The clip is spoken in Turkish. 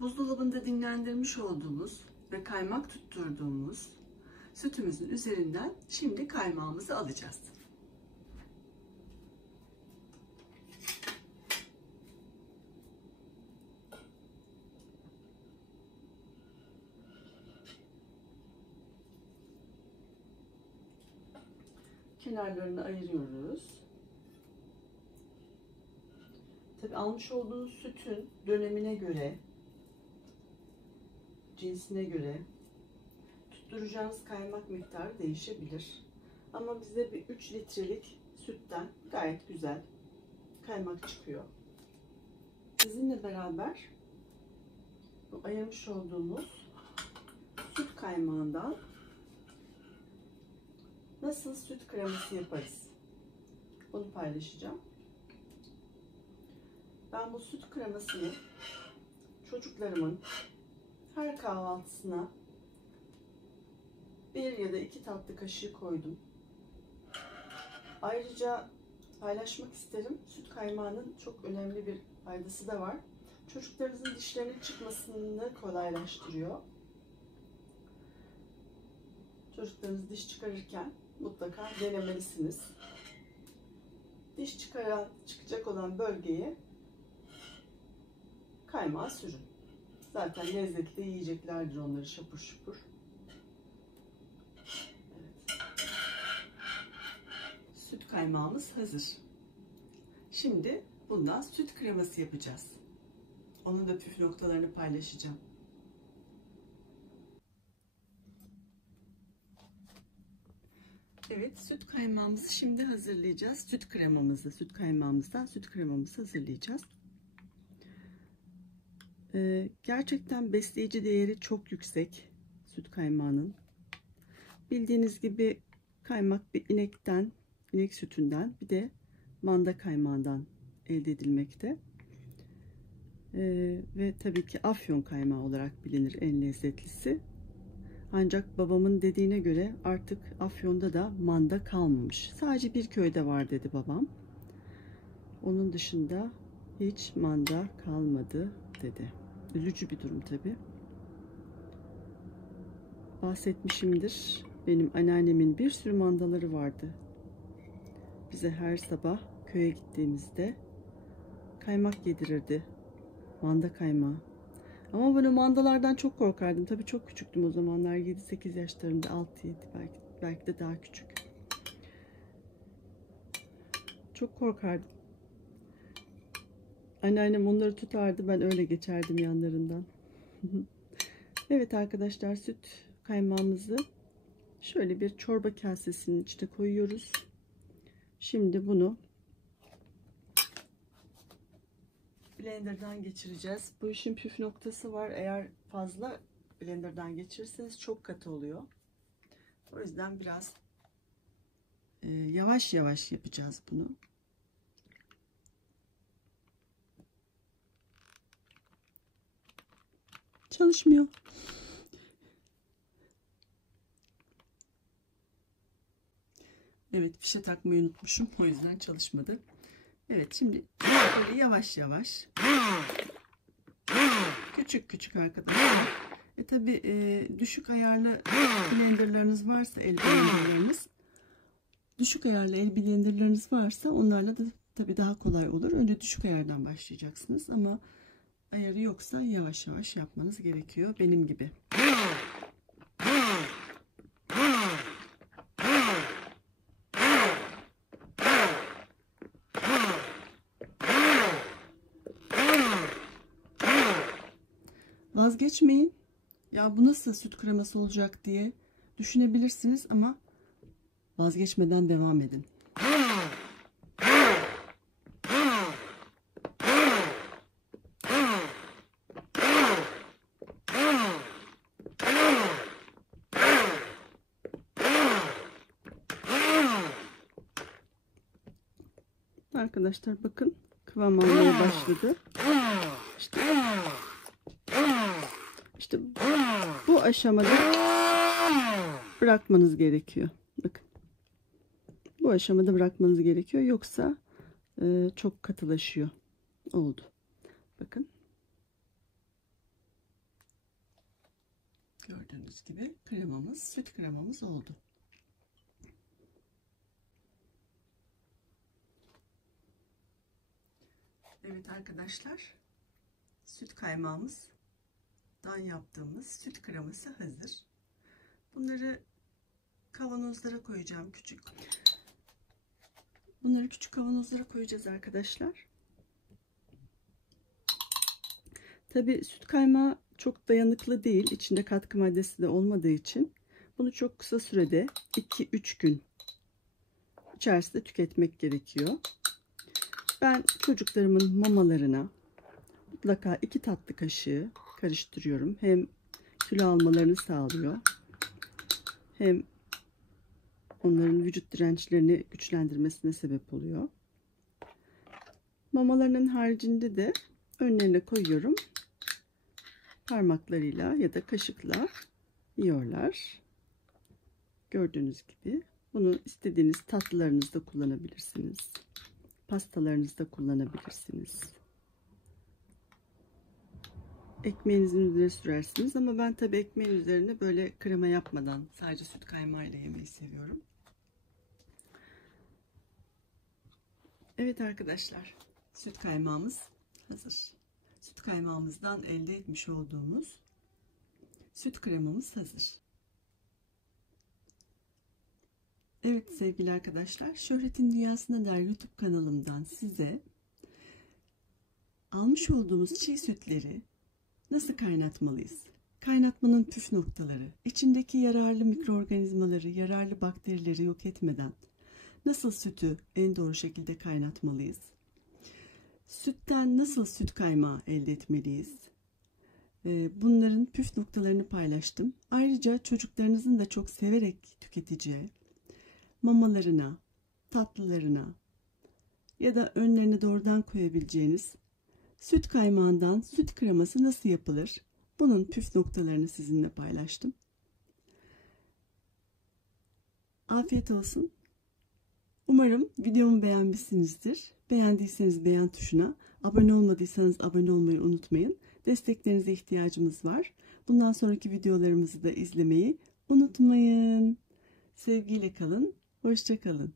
Buzdolabında dinlendirmiş olduğumuz ve kaymak tutturduğumuz sütümüzün üzerinden şimdi kaymağımızı alacağız. Kenarlarını ayırıyoruz. Tabii almış olduğunuz sütün dönemine göre, cinsine göre tutturacağınız kaymak miktarı değişebilir. Ama bize bir 3 litrelik sütten gayet güzel kaymak çıkıyor. Sizinle beraber bu ayırmış olduğumuz süt kaymağından nasıl süt kreması yaparız? Bunu paylaşacağım. Ben bu süt kremasını çocuklarımın her kahvaltısına 1 ya da 2 tatlı kaşığı koydum. Ayrıca paylaşmak isterim. Süt kaymağının çok önemli bir faydası da var. Çocuklarınızın dişlerinin çıkmasını kolaylaştırıyor. Çocuklarınız diş çıkarırken mutlaka denemelisiniz. Diş çıkacak olan bölgeye kaymağı sürün. Zaten lezzetli yiyeceklerdir onları şapur şupur. Evet. Süt kaymağımız hazır. Şimdi bundan süt kreması yapacağız. Onun da püf noktalarını paylaşacağım. Evet, süt kaymağımızı şimdi hazırlayacağız. Süt kaymağımızdan süt kremamızı hazırlayacağız. Gerçekten besleyici değeri çok yüksek süt kaymağının. Bildiğiniz gibi kaymak bir inek sütünden bir de manda kaymağından elde edilmekte. Ve tabii ki Afyon kaymağı olarak bilinir en lezzetlisi. Ancak babamın dediğine göre artık Afyon'da da manda kalmamış. Sadece bir köyde var dedi babam. Onun dışında hiç manda kalmadı dedi. Üzücü bir durum tabii. Bahsetmişimdir. Benim anneannemin bir sürü mandaları vardı. Bize her sabah köye gittiğimizde kaymak yedirirdi. Manda kaymağı. Ama böyle mandalardan çok korkardım. Tabii çok küçüktüm o zamanlar. 7-8 yaşlarında, 6-7 belki de daha küçük. Çok korkardım. Anneannem onları tutardı. Ben öyle geçerdim yanlarından. Evet arkadaşlar, süt kaymağımızı şöyle bir çorba kasesinin içine koyuyoruz. Şimdi bunu blenderdan geçireceğiz. Bu işin püf noktası var. Eğer fazla blenderdan geçirirseniz çok katı oluyor. O yüzden biraz yavaş yavaş yapacağız bunu. Çalışmıyor. Evet, fişe takmayı unutmuşum. O yüzden çalışmadı. Evet, şimdi böyle yavaş yavaş. Küçük küçük arkadaşlar. Tabi düşük ayarlı blenderlarınız varsa, el blenderlarınız. Düşük ayarlı el blenderlarınız varsa onlarla da tabi daha kolay olur. Önce düşük ayardan başlayacaksınız ama ayarı yoksa yavaş yavaş yapmanız gerekiyor. Benim gibi. Vazgeçmeyin. Ya bu nasıl süt kreması olacak diye düşünebilirsiniz ama vazgeçmeden devam edin. Arkadaşlar bakın, kıvam almaya başladı. İşte bu aşamada bırakmanız gerekiyor. Bakın. Bu aşamada bırakmanız gerekiyor. Yoksa çok katılaşıyor. Oldu. Bakın. Gördüğünüz gibi kremamız, süt kremamız oldu. Evet arkadaşlar, süt kaymağımızdan yaptığımız süt kreması hazır. Bunları kavanozlara koyacağım, küçük. Bunları küçük kavanozlara koyacağız arkadaşlar. Tabii süt kaymağı çok dayanıklı değil. İçinde katkı maddesi de olmadığı için bunu çok kısa sürede 2-3 gün içerisinde tüketmek gerekiyor. Ben çocuklarımın mamalarına mutlaka 2 tatlı kaşığı karıştırıyorum. Hem kilo almalarını sağlıyor, hem onların vücut dirençlerini güçlendirmesine sebep oluyor. Mamalarının haricinde de önlerine koyuyorum. Parmaklarıyla ya da kaşıkla yiyorlar. Gördüğünüz gibi bunu istediğiniz tatlılarınızda kullanabilirsiniz. Pastalarınızda kullanabilirsiniz. Ekmeğinizin üzerine sürersiniz ama ben tabii ekmeğin üzerine böyle krema yapmadan sadece süt kaymağıyla yemeyi seviyorum. Evet arkadaşlar, süt kaymağımız hazır. Süt kaymağımızdan elde etmiş olduğumuz süt kremamız hazır. Evet sevgili arkadaşlar, Şöhretin Dünyasına dair YouTube kanalımdan size almış olduğumuz çiğ sütleri nasıl kaynatmalıyız? Kaynatmanın püf noktaları, içindeki yararlı mikroorganizmaları, yararlı bakterileri yok etmeden nasıl sütü en doğru şekilde kaynatmalıyız? Sütten nasıl süt kaymağı elde etmeliyiz? Bunların püf noktalarını paylaştım. Ayrıca çocuklarınızın da çok severek tüketeceği mamalarına, tatlılarına ya da önlerine doğrudan koyabileceğiniz süt kaymağından süt kreması nasıl yapılır? Bunun püf noktalarını sizinle paylaştım. Afiyet olsun. Umarım videomu beğenmişsinizdir. Beğendiyseniz beğen tuşuna, abone olmadıysanız abone olmayı unutmayın. Desteklerinize ihtiyacımız var. Bundan sonraki videolarımızı da izlemeyi unutmayın. Sevgiyle kalın, hoşça kalın.